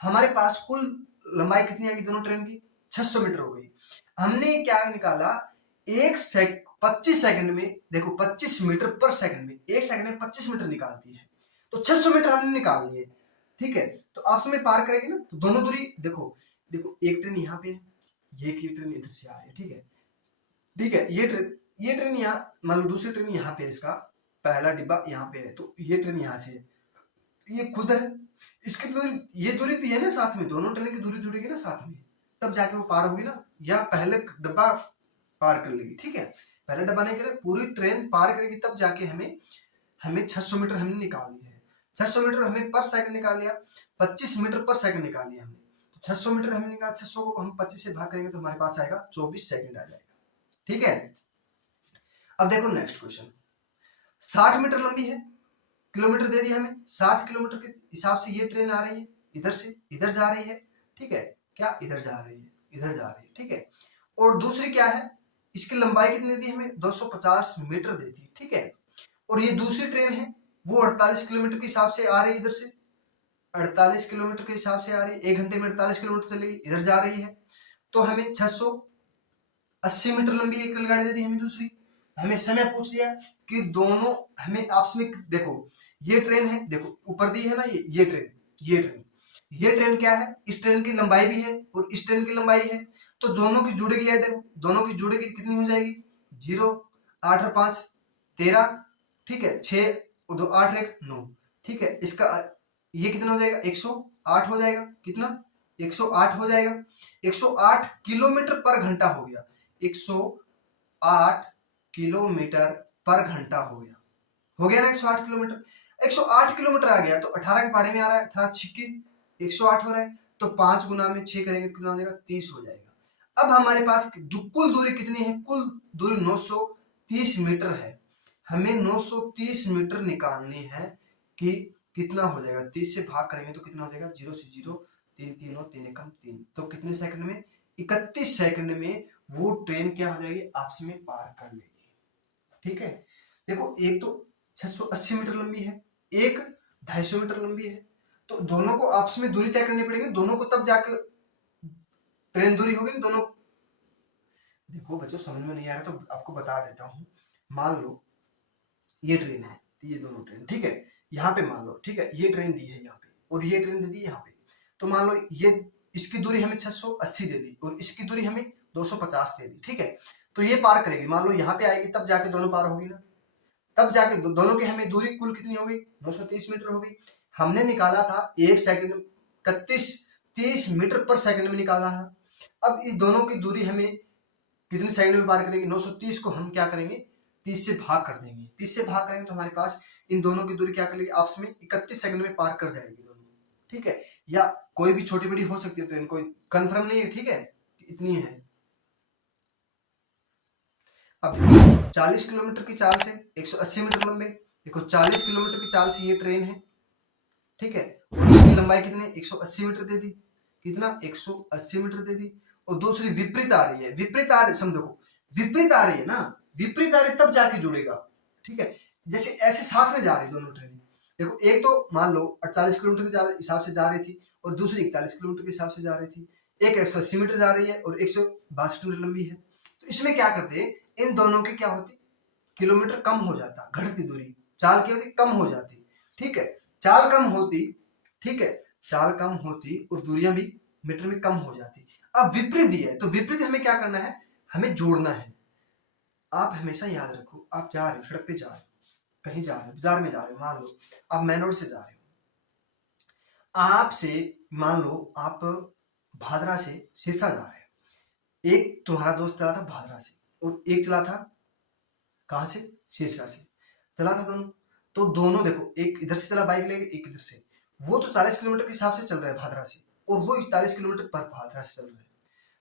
हमारे पास कुल लंबाई कितनी आएगी दोनों ट्रेन की, 600 मीटर हो गई। हमने क्या निकाला, 25 सेकंड में, देखो 25 मीटर पर सेकंड में, एक सेकंड में 25 मीटर निकालती है, तो 600 मीटर हमने निकाल लिए। ठीक है, तो आपस में पार करेगी ना, तो दोनों दूरी देखो, देखो एक ट्रेन यहाँ पे है, ये की ट्रेन इधर से आ रही है, ठीक है, ठीक है, ये ट्रेन यहाँ, मान लो दूसरी ट्रेन यहाँ पे है, इसका पहला डिब्बा यहाँ पे है, तो ये ट्रेन यहाँ से है, ये खुद है, इसकी दूरी, ये दूरी भी है ना साथ में, दोनों ट्रेन की दूरी जुड़ेगी ना साथ में, तब जाके वो पार होगी ना, या पहले डब्बा पार कर लेगी। ठीक है, पहले डब्बा नहीं करे, पूरी ट्रेन पार करेगी तब जाके हमें 600 मीटर हमने निकाल लिया है, 600 मीटर हमें पर सेकंड निकाल लिया, 25 मीटर पर सेकंड निकाल लिया हमने, तो 600 मीटर हमने निकाला, 600 को हम 25 से भाग करेंगे तो हमारे पास आएगा 24 सेकंड आ जाएगा। ठीक है, अब देखो नेक्स्ट क्वेश्चन, 60 मीटर लंबी है, किलोमीटर दे दिया हमें, 60 किलोमीटर के हिसाब से ये ट्रेन आ रही है, इधर से इधर जा रही है, ठीक है, क्या इधर जा रही है, इधर जा रही है, ठीक है। और दूसरी क्या है, इसकी लंबाई कितनी दी हमें, 250 मीटर देती है, ठीक है। और ये दूसरी ट्रेन है वो 48 किलोमीटर के हिसाब से आ रही है, इधर से 48 किलोमीटर के हिसाब से आ रही है, 1 घंटे में 48 किलोमीटर चलेगी, इधर जा रही है। तो हमें 680 मीटर लंबी एक रेलगाड़ी दे दी हमें दूसरी। हमें समय पूछ लिया कि दोनों हमें आपस में, देखो ये ट्रेन है, देखो ऊपर दी है ना ये ट्रेन, ये ट्रेन क्या है, इस ट्रेन की लंबाई भी है और इस ट्रेन की लंबाई है, तो दोनों की जुड़ेगी यार, देखो दोनों की जुड़ेगी कितनी हो जाएगी, 0, 8 और 5 13, ठीक है, 6 और 2 8 1 9, ठीक है। इसका ये कितना हो जाएगा, 108 हो जाएगा, कितना, 108 हो जाएगा। 108 किलोमीटर पर घंटा हो गया, 108 किलोमीटर पर घंटा हो गया ना, 108 किलोमीटर। 108 किलोमीटर आ गया तो 18 के पहाड़े में आ रहा है, 18 छिक्के 108 हो रहा है, तो 5 गुना में 6 करेंगे तो कितना हो जाएगा, 30 हो जाएगा। अब हमारे पास कुल दूरी कितनी है, कुल दूरी 930 मीटर है। हमें 930 मीटर निकालनी है कि कितना हो जाएगा, 30 से भाग करेंगे तो कितना हो जाएगा, 0 से 0, 3 3 और 3 एकम 3, तो कितने सेकंड में, 31 सेकंड में वो ट्रेन क्या हो जाएगी, आपस में पार कर लेगी, ठीक है। देखो एक तो 680 मीटर लंबी है, एक 250 मीटर लंबी है, तो दोनों को आपस में दूरी तय करनी पड़ेगी, दोनों को तब जाकर ट्रेन दूरी होगी दोनों। देखो बच्चों समझ में नहीं आ रहा तो आपको बता देता हूँ। मान लो ये ट्रेन है, ये दोनों ट्रेन, ठीक है, यहाँ पे मान लो, ठीक है, ये ट्रेन दी है यहाँ पे और ये ट्रेन दे दी यहाँ पे, तो मान लो ये इसकी दूरी हमें 680 दे दी और इसकी दूरी हमें 250 दे दी, ठीक है। तो ये पार करेगी, मान लो यहाँ पे आएगी तब जाके दोनों पार होगी ना, तब जाके दोनों की हमें दूरी कुल कितनी होगी, 930 मीटर होगी। हमने निकाला था 1 सेकंड 30 मीटर पर सेकंड में निकाला है। अब इस दोनों की दूरी हमें कितने सेकंड में पार करेगी, 930 को हम क्या करेंगे, 30 से भाग कर देंगे, 30 से भाग करेंगे तो हमारे पास इन दोनों की दूरी क्या कर लेगी, आपस में 31 सेकंड में पार कर जाएगी दोनों, ठीक है। या कोई भी छोटी बड़ी हो सकती है ट्रेन, कोई कंफर्म नहीं है, ठीक है, इतनी है। अब 40 किलोमीटर की चाल से 180 मीटर लंबे, देखो 40 किलोमीटर की चाल से ये ट्रेन है, ठीक है, और इसकी लंबाई कितनी, 180 मीटर दे दी, कितना, 180 मीटर दे दी। और दूसरी विपरीत आ रही है, विपरीत आ रही, समझो विपरीत आ रही है ना, विपरीत आ रही तब जाके जुड़ेगा, ठीक है। जैसे ऐसे साथ में जा रही दोनों ट्रेन, देखो एक तो मान लो 48 किलोमीटर के हिसाब से जा रही थी और दूसरी 41 किलोमीटर के हिसाब से जा रही थी, एक 180 मीटर जा रही है और 162 मीटर लंबी है। तो इसमें क्या करते, इन दोनों की क्या होती, किलोमीटर कम हो जाता, घटती दूरी, चाल की होती कम हो जाती, ठीक है, चाल कम होती, ठीक है, चाल कम होती और दूरियां भी मीटर में कम हो जाती। अब विपरीत दिया है तो विपरीत हमें क्या करना है, हमें जोड़ना है। आप हमेशा याद रखो, आप जा रहे हो सड़क पे, जा रहे हो कहीं, जा रहे हो बाजार में, जा रहे हो, मान लो आप मेन रोड से जा रहे हो, आपसे मान लो आप भादरा से सिरसा जा रहे हो, एक तुम्हारा दोस्त चला था भादरा से और एक चला था कहां से, सिरसा से चला था दोनों। तो दोनों देखो, एक इधर से चला बाइक लेके, एक इधर से, वो तो 40 किलोमीटर के हिसाब से चल रहा है भादरा से और वो 41 किलोमीटर पर भादरा से चल रहा है।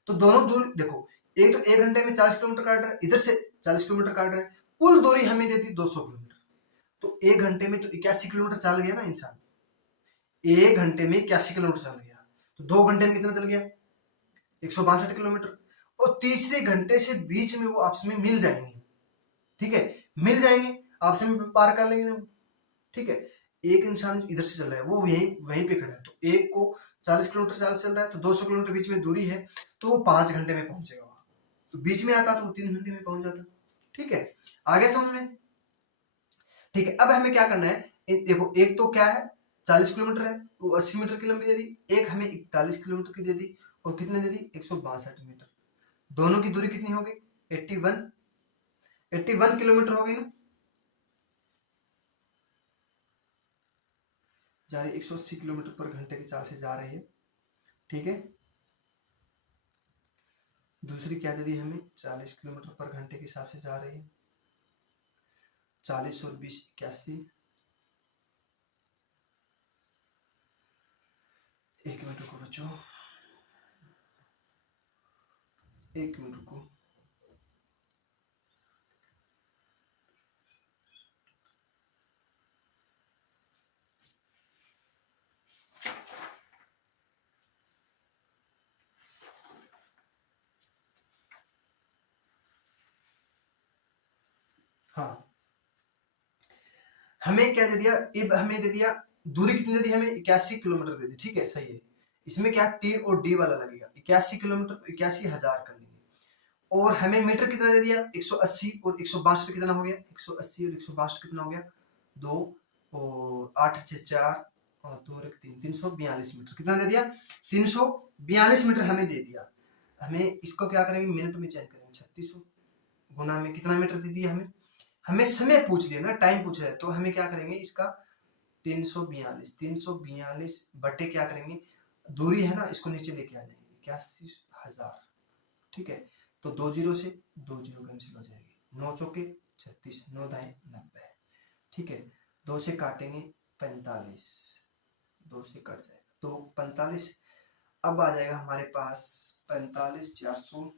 तो दोनों दूरी देखो, एक तो 1 घंटे में 40 किलोमीटर काट रहा है, इधर से 40 किलोमीटर काट रहा है, कुल दूरी हमें देती 200 किलोमीटर। तो 1 घंटे में तो 81 किलोमीटर चल गया ना इंसान, 1 घंटे में 81 किलोमीटर चल गया, तो 2 घंटे में कितना चल गया, 162 किलोमीटर। और तीसरे घंटे से बीच में वो आपस में मिल जाएंगे, ठीक है, मिल जाएंगे, आपस में पार कर लेंगे ना, ठीक है। एक इंसान इधर से चल रहा है, वो यहीं वहीं पे खड़ा है, तो एक को 40 किलोमीटर चाल चल रहा है, तो 200 किलोमीटर बीच में दूरी है, तो वो 5 घंटे में पहुंचेगा वहां। तो बीच में आता तो वो 3 घंटे में पहुंच जाता, ठीक है। आगे समझ में, ठीक है। अब हमें क्या करना है, देखो एक तो क्या है 40 किलोमीटर है, वो 80 मीटर की लंबी दे दी, एक हमें 41 किलोमीटर की दे दी और कितने दे दी, 162 मीटर। दोनों की दूरी कितनी होगी, 81 किलोमीटर होगी ना, जा रही 180 किलोमीटर पर घंटे की चाल से जा रही है, ठीक है। दूसरी क्या दे दी हमें, 40 किलोमीटर पर घंटे के हिसाब से जा रही है, 40 और 20 81, 1 मिनट रुको बच्चों, 1 मिनट रुको, हाँ, हमें क्या दे दिया, अब हमें दे दिया दूरी कितनी दे दी हमें, 81 किलोमीटर दे दी, ठीक है सही है। इसमें क्या टी और डी वाला लगेगा, 81 किलोमीटर तो 81,000 कर लेंगे। और हमें मीटर कितना दे दिया, 180 और 162 कितना हो गया, 180 और 162 कितना हो गया, 2 और 8 6 4 और 2 और 1 3, 342 मीटर कितना दे दिया, 342 मीटर हमें दे दिया। हमें इसको क्या करेंगे, मिनट में चेंज करेंगे, 3600 गुना में कितना मीटर दे दिया हमें, हमें समय पूछ लिया ना, टाइम पूछा है, तो हमें क्या करेंगे इसका 342 बटे क्या करेंगे, दूरी है ना, इसको नीचे लेके आ जाएंगे 81,000, ठीक है। तो 2 जीरो से 2 जीरो कैंसिल हो जाएगी, 9 चौके 36, 9 दाएं 90, ठीक है। 2 से काटेंगे 45, 2 से कट जाएगा तो 45, अब आ जाएगा हमारे पास 45 400,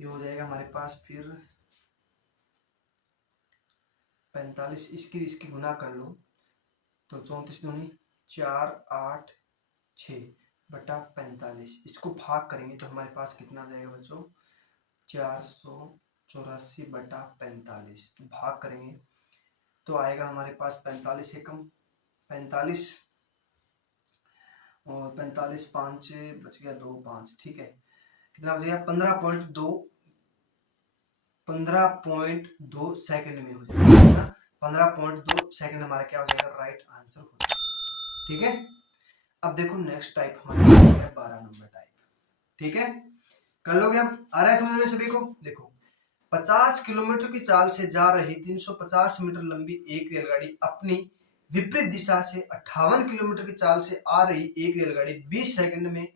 ये हो जाएगा हमारे पास फिर 45, इसकी गुना कर लो तो 34 दूनी 4 8 6 बटा 45, इसको भाग करेंगे तो हमारे पास कितना आ जाएगा बच्चों, 484 बटा 45, तो भाग करेंगे तो आएगा हमारे पास 45 एकम 45 और 45 5 बच गया 2 5, ठीक है। कितना बच गया 15.2 सेकंड में हो जाएगा, 15.2 सेकंड हमारा क्या हो जाएगा, राइट आंसर हो जाएगा, ठीक है। अब देखो नेक्स्ट टाइप हमारे पास है 12 नंबर टाइप, ठीक है, कर लोगे अब, आ रहा है समझ में सभी को। देखो 50 किलोमीटर की चाल से जा रही 350 मीटर लंबी एक रेलगाड़ी अपनी विपरीत दिशा से 58 किलोमीटर की चाल से आ रही एक रेलगाड़ी 20 सेकंड में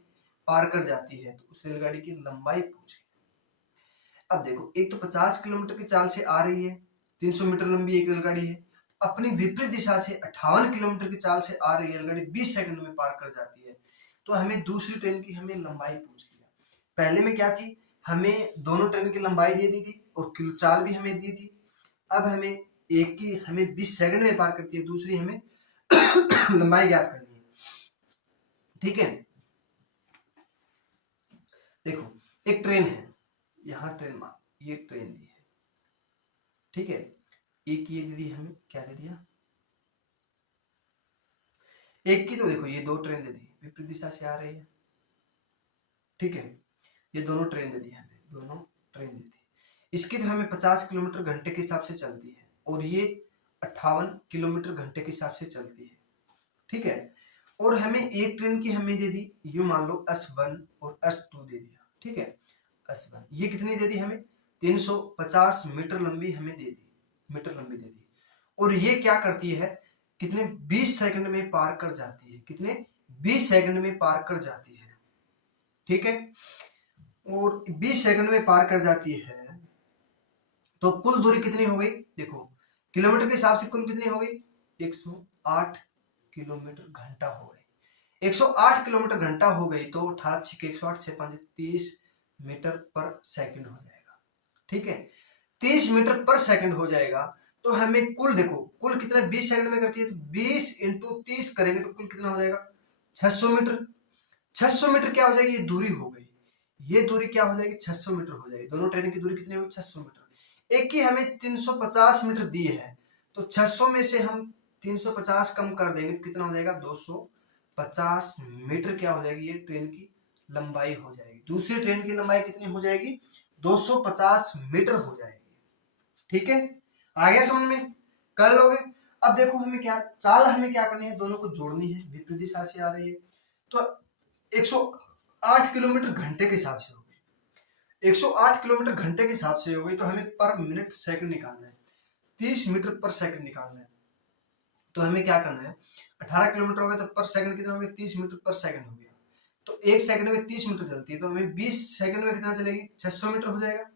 पार कर जाती है, तो उस रेलगाड़ी की लंबाई पूछे। अब देखो एक तो 50 किलोमीटर की चाल से आ रही है, 300 मीटर लंबी एक रेलगाड़ी है, अपनी विपरीत दिशा से 58 किलोमीटर की चाल से आ रही रेलगाड़ी 20 सेकंड में पार कर जाती है, तो हमें दूसरी ट्रेन की हमें लंबाई पूछ लिया। पहले में क्या थी, हमें दोनों ट्रेन की लंबाई दे दी थी और चाल भी हमें दी थी। अब हमें एक की हमें 20 सेकंड में पार करती है, दूसरी हमें लंबाई ज्ञात करनी है, ठीक है। देखो एक ट्रेन है, यहाँ ट्रेन मान, ये ट्रेन दी है, ठीक है। एक ये दे दी हमें, क्या दे दिया, एक की तो देखो ये 2 ट्रेन दे दी, विपरीत दिशा से आ रही है, ठीक है। ये दोनों ट्रेन दे दी हमें, दोनों ट्रेन दी थी, इसकी तो हमें 50 किलोमीटर घंटे के हिसाब से चलती है और ये 58 किलोमीटर घंटे के हिसाब से चलती है, ठीक है। और हमें एक ट्रेन की हमें दे दी, यू मान लो S1 और S2 दे दिया, ठीक है। S1 ये कितनी दे दी हमें, 350 मीटर लंबी हमें दे दी, मीटर लंबी दे दी, और ये क्या करती है, कितने 20 सेकंड में पार कर जाती है, कितने 20 सेकंड में पार कर जाती है, ठीक है। और 20 सेकंड में पार कर जाती है, तो कुल दूरी कितनी हो गई, देखो किलोमीटर के हिसाब से कुल कितनी हो गई, 108 किलोमीटर घंटा हो गई, 108 किलोमीटर घंटा हो गई, तो 18 6 108 6 5 30 मीटर पर सेकंड हो जाएगा, ठीक है। 30 मीटर पर सेकंड हो जाएगा, तो हमें कुल देखो कुल कितना 20 सेकंड में करती है, तो 20 इंटू 30 करेंगे तो कुल कितना हो जाएगा, 600 मीटर। 600 मीटर क्या हो जाएगी, ये दूरी हो गई, ये दूरी क्या हो जाएगी, 600 मीटर हो जाएगी। दोनों ट्रेन की दूरी कितनी होगी, 600 मीटर। एक की हमें 350 मीटर दी है, तो 600 में से हम 350 कम कर देंगे तो कितना हो जाएगा, 250 मीटर क्या हो जाएगी, ये ट्रेन की लंबाई हो जाएगी। दूसरी ट्रेन की लंबाई कितनी हो जाएगी, 250 मीटर हो जाएगी, ठीक है। आ गया समझ में, कर लोगे। अब देखो हमें क्या चाल, हमें क्या करनी है, दोनों को जोड़नी है, विपरीत दिशा से आ रही है, तो 108 किलोमीटर घंटे के हिसाब से हो गई, 108 किलोमीटर घंटे के हिसाब से हो गई, तो हमें पर मिनट सेकंड निकालना है, 30 मीटर पर सेकंड निकालना है। तो हमें क्या करना है, 18 किलोमीटर हो गया तो पर सेकंड कितना हो गया, 30 मीटर पर सेकंड हो गया, तो एक सेकंड में 30 मीटर चलती है, तो हमें 20 सेकंड में कितना चलेगी, 600 मीटर हो जाएगा।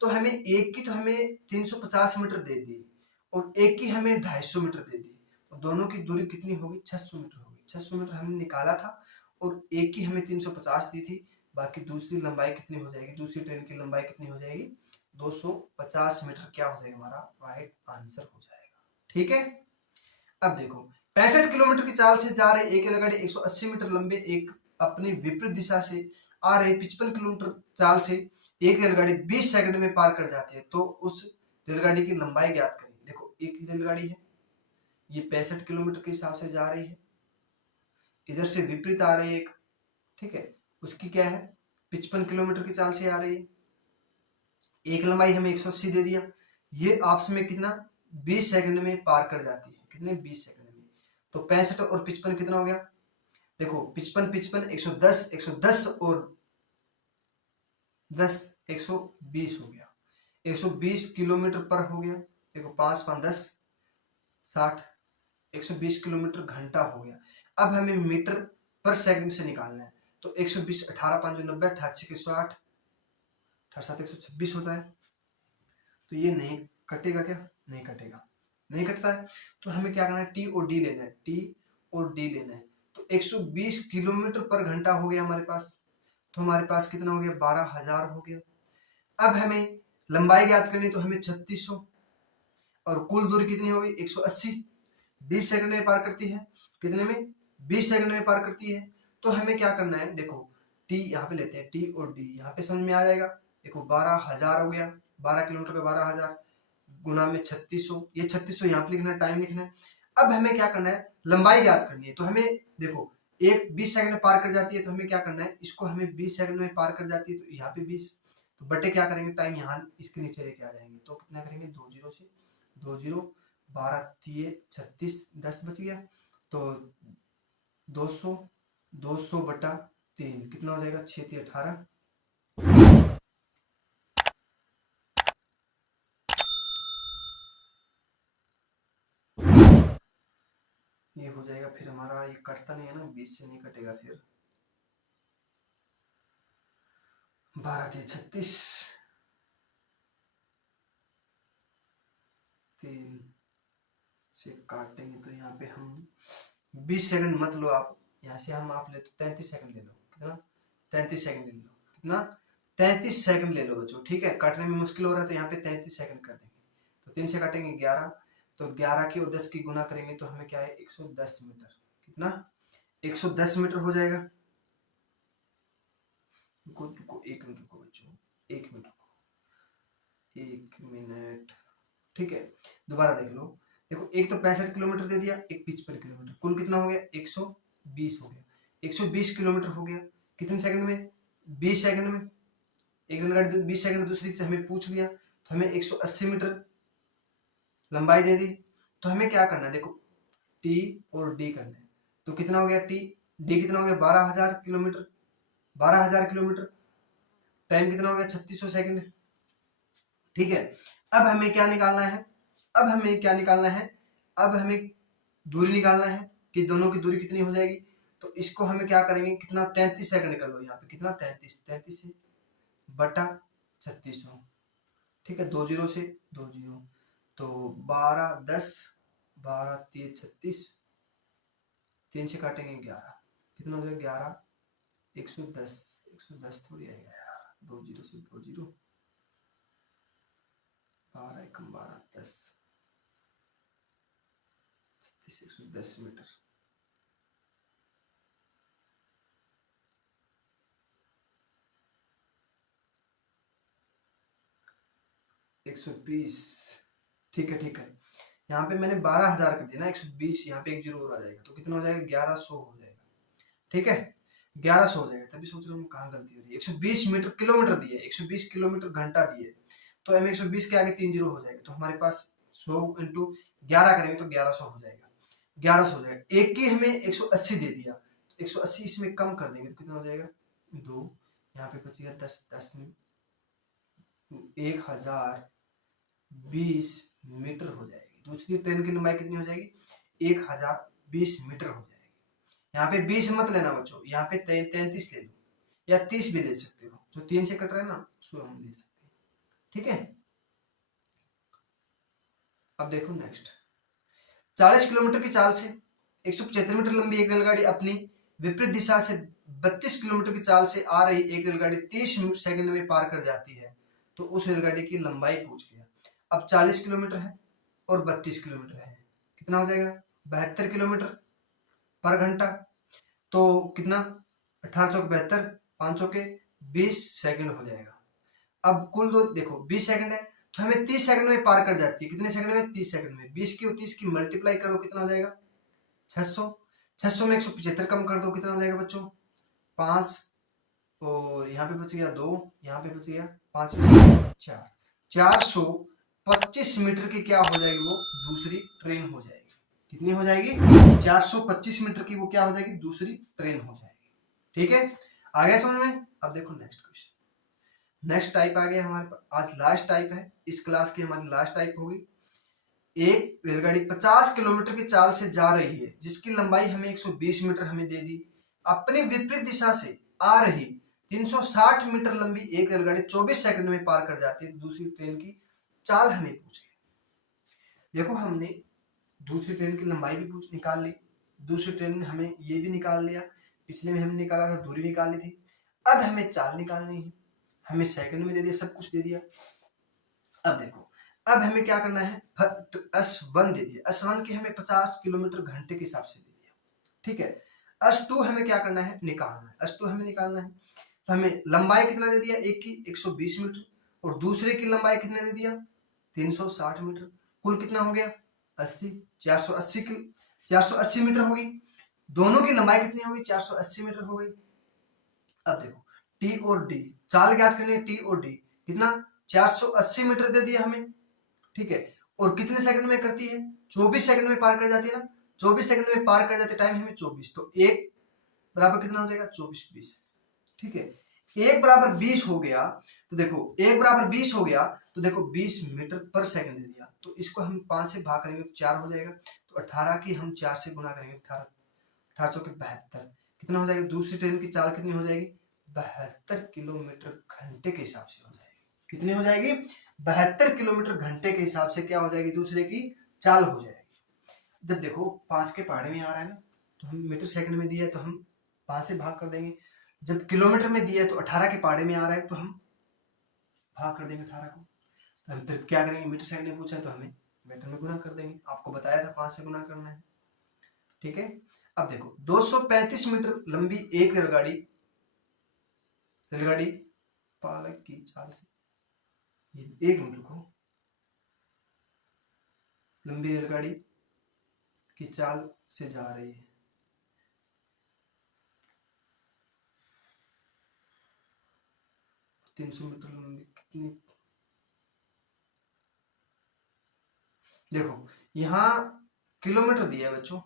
तो हमें एक की तो हमें 350 मीटर दे दी और एक की हमें 250 मीटर दे दी, तो दोनों की दूरी कितनी होगी, 600 मीटर होगी। 600 मीटर हमने निकाला था और एक की हमें 350 दी थी, बाकी दूसरी लंबाई कितनी हो जाएगी, दूसरी ट्रेन की लंबाई कितनी हो जाएगी, 250 मीटर क्या हो जाएगा, हमारा राइट आंसर हो जाएगा, ठीक है। अब देखो 65 किलोमीटर की चाल से जा रही एक रेलगाड़ी 180 मीटर लंबे एक अपनी विपरीत दिशा से आ रही 55 किलोमीटर चाल से एक रेलगाड़ी 20 सेकंड में पार कर जाती है, तो उस रेलगाड़ी की लंबाई ज्ञात करें। देखो एक ही रेलगाड़ी है, ये 65 किलोमीटर के हिसाब से जा रही है, इधर से विपरीत आ रही है एक, ठीक है, उसकी क्या है 55 किलोमीटर की चाल से आ रही है, एक लंबाई हमें 180 दे दिया, ये आपस में कितना 20 सेकंड में पार कर जाती है, कितने 20 सेकंड में। तो 65 और 55 कितना हो गया, देखो 55 55 110 110 और 10 120 हो गया, 120 किलोमीटर पर हो गया। देखो 5 5 10 60, 120 किलोमीटर घंटा हो गया। अब हमें मीटर पर सेकंड से निकालना है, तो 120 18 5 90 88 108 67 126 होता है, तो ये नहीं कटेगा क्या, नहीं कटेगा, नहीं कटता है। तो हमें क्या करना है, टी और डी लेना है, टी और डी लेना है। तो 120 किलोमीटर पर घंटा हो गया हमारे पास, तो हमारे पास कितना हो गया 12,000 हो गया। अब हमें लंबाई ज्ञात करनी, तो हमें 3600 और कुल दूरी कितनी होगी 180, 20 सेकंड में पार करती है, कितने में 20 सेकंड में पार करती है। तो हमें क्या करना है, देखो टी यहाँ पे लेते हैं, टी और डी यहाँ पे समझ में आ जाएगा। देखो 12,000 हो गया, 12 किलोमीटर का 12,000 गुना में 3600, ये 3600 यहाँ पे लिखना है, टाइम लिखना है। अब हमें क्या करना है, लंबाई ज्ञात करनी है। तो हमें देखो एक 20 सेकंड में पार कर जाती है, तो हमें क्या करना है, इसको हमें 20 सेकंड में पार कर जाती है, तो यहाँ पे 20, तो बटे क्या करेंगे, टाइम यहाँ इसके नीचे लेके आ जाएंगे, तो कितना करेंगे 2 जीरो से 2 जीरो 12 3 36 10 बच गया, तो 200 200 बटा 3 कितना हो जाएगा 6 3 18, ये हो जाएगा। फिर हमारा ये कटता नहीं है ना, 20 से नहीं कटेगा, फिर 12 3 36 3 से काटेंगे, तो यहाँ पे हम 20 सेकंड मत लो आप, यहाँ से हम आप ले तो 33 सेकंड ले लो, कितना 33 सेकंड ले लो, कितना 33 सेकंड ले लो बच्चों, ठीक है। काटने में मुश्किल हो रहा है, तो यहाँ पे 33 सेकंड कर देंगे, तो 3 से काटेंगे 11, तो 11 की और 10 की गुना करेंगे, तो हमें क्या है 110 मीटर, कितना 110 मीटर हो जाएगा। रुको 1 मिनट रुको बच्चों, 1 मिनट रुको, 1 मिनट, ठीक है। दोबारा देख लो, देखो एक तो 65 किलोमीटर दे दिया, एक 55 किलोमीटर, कुल कितना हो गया 120 हो गया, 120 किलोमीटर हो गया, कितने सेकंड में 20 सेकंड में। एक रेलगाड़ी 20 सेकंड में, दूसरी से हमें पूछ लिया, तो हमें 180 मीटर लंबाई दे दी। तो हमें क्या करना है, देखो टी और डी करना है, तो कितना हो गया टी डी कितना हो गया 12,000 किलोमीटर, 12,000 किलोमीटर, टाइम कितना हो गया 3600 सेकंड, ठीक है। अब हमें क्या निकालना है, अब हमें क्या निकालना है, अब हमें दूरी निकालना है कि दोनों की दूरी कितनी हो जाएगी। तो इसको हमें क्या करेंगे, कितना 33 सेकंड कर लो, यहाँ पे कितना 33 से बटा 3600, ठीक है, 2 जीरो से 2 जीरो, तो 12 10 12 3 36, 3 से काटेंगे 11, कितना हो जाएगा 11 110 थोड़ी आएगा यार, 2 जीरो से 2 जीरो, 12 एकम 12 10 36 110 मीटर, एक 120, ठीक है ठीक है। यहाँ पे मैंने 12,000 कर दिया ना, 120, यहाँ पे एक जीरो और आ जाएगा, तो कितना हो जाएगा 1100 हो जाएगा, ठीक है 1100 हो जाएगा। तभी सोच रहा हूँ कहाँ गलती हो रही है, 120 मीटर किलोमीटर दिए, 120 किलोमीटर घंटा दिए, तो हम 120 के आगे 3 जीरो हो जाएगा, तो हमारे पास 100 इंटू 11 करेंगे तो 1100 हो जाएगा, 1100 हो जाएगा। एक की हमें 180 दे दिया, तो 180 इसमें कम कर देंगे, तो कितना हो जाएगा 2, यहाँ पे बचेगा 10 10 में 1020 मीटर हो जाएगी। दूसरी ट्रेन की लंबाई कितनी हो जाएगी 1020 मीटर हो जाएगी। यहाँ पे 20 मत लेना बच्चों, यहाँ पे 33 ले लो, या 30 भी ले सकते हो, जो 3 से कट रहा है ना उसको हम ले सकते हैं, ठीक है। अब देखो नेक्स्ट, 40 किलोमीटर की चाल से 175 मीटर लंबी एक रेलगाड़ी अपनी विपरीत दिशा से 32 किलोमीटर की चाल से आ रही एक रेलगाड़ी 30 सेकंड में पार कर जाती है, तो उस रेलगाड़ी की लंबाई पूछ गया। अब 40 किलोमीटर है और 32 किलोमीटर है, कितना हो जाएगा 72 किलोमीटर पर घंटा, तो कितना 18 चौक 72, 500 के 20 सेकंड हो जाएगा। अब कुल दो देखो 20 सेकंड है तो हमें 30 सेकंड में पार कर जाती है। कितने सेकंड में? 30 सेकंड में। 20 की और 30 की मल्टीप्लाई करो, कितना हो जाएगा? 600। 600 में 175 कम कर दो, कितना हो जाएगा बच्चों? 5, और यहाँ पे बच गया 2, यहाँ पे बच गया 5 में 4। 425 मीटर की क्या हो जाएगी? वो दूसरी ट्रेन हो जाएगी। कितनी हो जाएगी? 425 मीटर की वो क्या हो जाएगी? दूसरी ट्रेन हो जाएगी। ठीक है, आ गया समझ में? अब देखो नेक्स्ट क्वेश्चन। नेक्स्ट टाइप आ गया हमारे पास, आज लास्ट टाइप है इस क्लास की, हमारी लास्ट टाइप होगी। एक रेलगाड़ी 50 किलोमीटर की चाल से जा रही है जिसकी लंबाई हमें 120 मीटर हमें दे दी। अपनी विपरीत दिशा से आ रही 360 मीटर लंबी एक रेलगाड़ी 24 सेकंड में पार कर जाती है। दूसरी ट्रेन की चाल हमें पूछी। देखो हमने दूसरी ट्रेन की लंबाई भी निकाल ली, दूसरी ट्रेन में हमें ये भी निकाल लिया, पिछले में हमने निकाला था दूरी निकाल ली थी। अब हमें चाल निकालनी है, हमें सेकंड में दे दिया, सब कुछ दे दिया। अब देखो अब हमें क्या करना है? S1 दे दिया, S1 की हमें 50 किलोमीटर घंटे के हिसाब से दे दिया। ठीक है, S2 हमें क्या करना है? निकालना है। S2 हमें निकालना है तो हमें लंबाई कितना दे दिया? एक की 120 मीटर और दूसरे की लंबाई कितना दे दिया? 360 मीटर। कुल कितना हो गया? 80। 480 मीटर होगी। दोनों की लंबाई कितनी होगी? 480 मीटर हो गई। अब देखो टी और डी, चाल ज्ञात करनी है। टी और डी कितना? 480 मीटर दे दिया हमें। ठीक है, और कितने सेकंड में करती है? 24 सेकंड में पार कर जाती है ना। 24 सेकंड में पार कर जाते टाइम हमें 24, तो एक बराबर कितना हो जाएगा? 24 20। ठीक है, एक बराबर 20 हो गया तो देखो एक बराबर 20 हो गया तो देखो 20 मीटर पर सेकंड दे दिया, तो इसको हम 5 से भाग करेंगे तो 4 हो जाएगा। तो 18 की हम 4 से गुना करेंगे, 18 18 चौके 72, कितना हो जाएगा? दूसरी ट्रेन की चाल कितनी हो जाएगी? 72 किलोमीटर घंटे के हिसाब से हो जाएगी। कितनी हो जाएगी? 72 किलोमीटर घंटे के हिसाब से क्या हो जाएगी? दूसरे की चाल हो जाएगी। जब देखो 5 के पहाड़े में आ रहा है ना, तो हम मीटर सेकंड में दिया है तो हम 5 से भाग कर देंगे। जब किलोमीटर में दिया है तो 18 के पहाड़े में आ रहा है तो हम भाग कर देंगे 18 को। तो हम फिर क्या करेंगे? मीटर सेकंड में पूछा है तो हमें मीटर में गुना कर देंगे। आपको बताया था 5 से गुना करना है। ठीक है, अब देखो 235 मीटर लंबी एक रेलगाड़ी पालक की चाल से, एक मिनट रुको, लंबी रेलगाड़ी की चाल से जा रही है। तीन 300 मीटर लंबी कितनी? देखो यहाँ किलोमीटर दिया है बच्चों,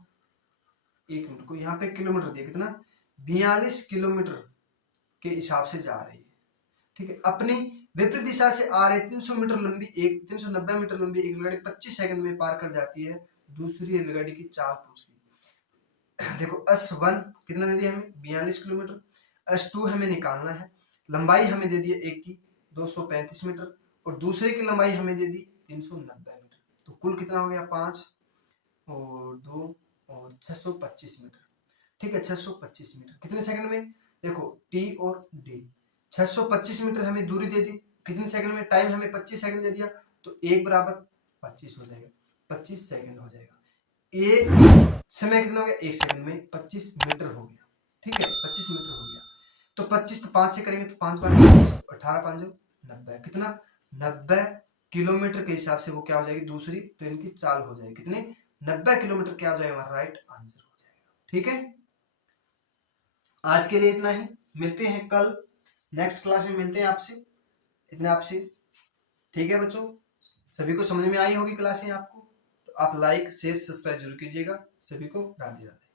एक मिनट को, यहाँ पे किलोमीटर दिया कितना? 42 किलोमीटर के हिसाब से जा रही है। ठीक है, अपनी विपरीत दिशा से आ रहे 300 मीटर लंबी एक 390 मीटर लंबी एक रेलगाड़ी 25 सेकंड में पार कर जाती है। दूसरी रेलगाड़ी की चाल पूछ ली। देखो S1 कितना दे दिया हमें? 42 किलोमीटर। S2 हमें निकालना है, लंबाई हमें दे दी है एक की 235 मीटर और दूसरे की लंबाई हमें दे दी 390 मीटर। तो कुल कितना हो गया? 5 और 2 और 625 मीटर। ठीक है, 625 मीटर कितने सेकंड में? देखो टी और डी, 625 मीटर हमें दूरी दे दी, कितने सेकंड में? टाइम हमें 25 सेकंड दे दिया, तो एक बराबर 25 हो जाएगा, 25 सेकंड हो जाएगा। एक समय कितना हो गया? एक सेकंड में 25 मीटर हो गया। ठीक है, 25 मीटर हो गया। तो 25 तो 5 से करेंगे तो 5 बार 25, 18 5 90, कितना? 90 किलोमीटर के हिसाब से वो क्या हो जाएगी? दूसरी ट्रेन की चाल हो जाएगी। कितने? 90 किलोमीटर क्या हो जाएगा? हमारा राइट आंसर हो जाएगा। ठीक है, आज के लिए इतना ही, मिलते हैं कल नेक्स्ट क्लास में, मिलते हैं आपसे, इतना आपसे। ठीक है बच्चों, सभी को समझ में आई होगी क्लास आपको, तो आप लाइक शेयर सब्सक्राइब जरूर कीजिएगा। सभी को राधे राधे।